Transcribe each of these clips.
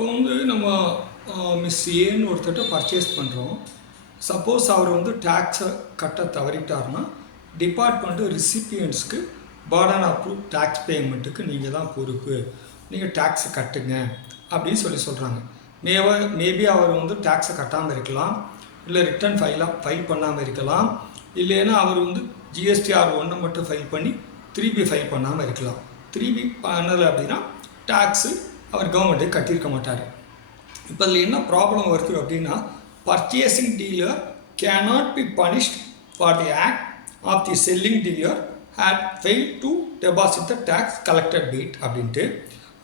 இப்போ வந்து நம்ம மிஸ் ஏன்னு ஒருத்தர்கிட்ட பர்ச்சேஸ் பண்ணுறோம். சப்போஸ் அவர் வந்து டேக்ஸை கட்ட தவறிட்டார்னா டிபார்ட்மெண்ட்டு ரிசிபியன்ட்ஸ்க்கு பர்டன் ஆஃப் ப்ரூஃப் டேக்ஸ் பேமெண்ட்டுக்கு நீங்கள் தான் பொறுப்பு, நீங்கள் டேக்ஸை கட்டுங்க அப்படின்னு சொல்கிறாங்க. மேபி அவர் வந்து டேக்ஸை கட்டாமல் இருக்கலாம், இல்லை ரிட்டர்ன் ஃபைல் பண்ணாமல் இருக்கலாம், இல்லைன்னா அவர் வந்து ஜிஎஸ்டிஆர் 1 மட்டும் ஃபைல் பண்ணி 3B ஃபைல் பண்ணாமல் இருக்கலாம். 3B பண்ணலை அப்படின்னா டேக்ஸு அவர் கவர்மெண்ட்டுக்கு கட்டியிருக்க மாட்டார். இப்போ அதில் என்ன ப்ராப்ளம் வருது அப்படின்னா, purchasing dealer cannot be punished for the act of the selling dealer had fail to deposit the tax collected that அப்படின்ட்டு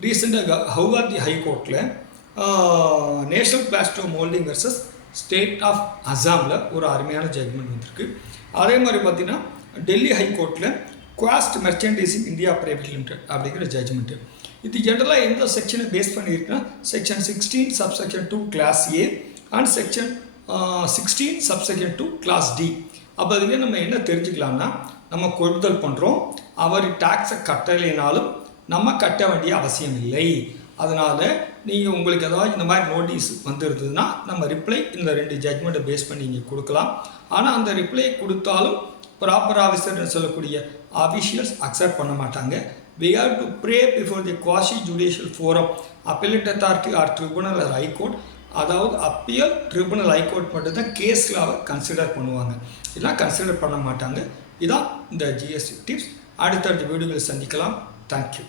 ரீசெண்டாக ஹவுகாத்தி ஹைகோர்ட்டில் National Plasto Moulding versus State of அசாமில் ஒரு அருமையான ஜட்மெண்ட் வந்திருக்கு. அதே மாதிரி பார்த்திங்கன்னா டெல்லி ஹைகோர்ட்டில் Quest merchandising India private limited அப்படிங்கிற ஜட்மெண்ட்டு. இது ஜென்ரலாக எந்த செக்ஷனை பேஸ் பண்ணியிருக்குன்னா section 16 subsection 2 clause A and section 16 subsection 2 clause D. அப்போ அதுலேயே நம்ம என்ன தெரிஞ்சுக்கலாம்னா, நம்ம கொள்முதல் பண்ணுறோம், அவர் டேக்ஸை கட்டலைனாலும் நம்ம கட்ட வேண்டிய அவசியம் இல்லை. அதனால் நீங்கள் உங்களுக்கு ஏதாவது இந்த மாதிரி நோட்டீஸ் வந்துருந்ததுன்னா நம்ம ரிப்ளை இந்த 2 ஜட்மெண்ட்டை பேஸ் பண்ணி நீங்கள் கொடுக்கலாம். ஆனால் அந்த ரிப்ளை கொடுத்தாலும் ப்ராப்பர் ஆஃபீஸர்னு சொல்லக்கூடிய ஆஃபீஷியல்ஸ் அக்செப்ட் பண்ண மாட்டாங்க. We have to pray before the quasi-judicial forum, appellate authority or tribunal or high court. அதாவது அப்பீல் ட்ரிபுனல் ஹைகோர்ட் மட்டும்தான் கேஸில் அவர் கன்சிடர் பண்ணுவாங்க, இதெல்லாம் கன்சிடர் பண்ண மாட்டாங்க. இதுதான் இந்த ஜிஎஸ்டி டிப்ஸ். அடுத்தடுத்த வீடியோவில் சந்திக்கலாம். தேங்க்யூ.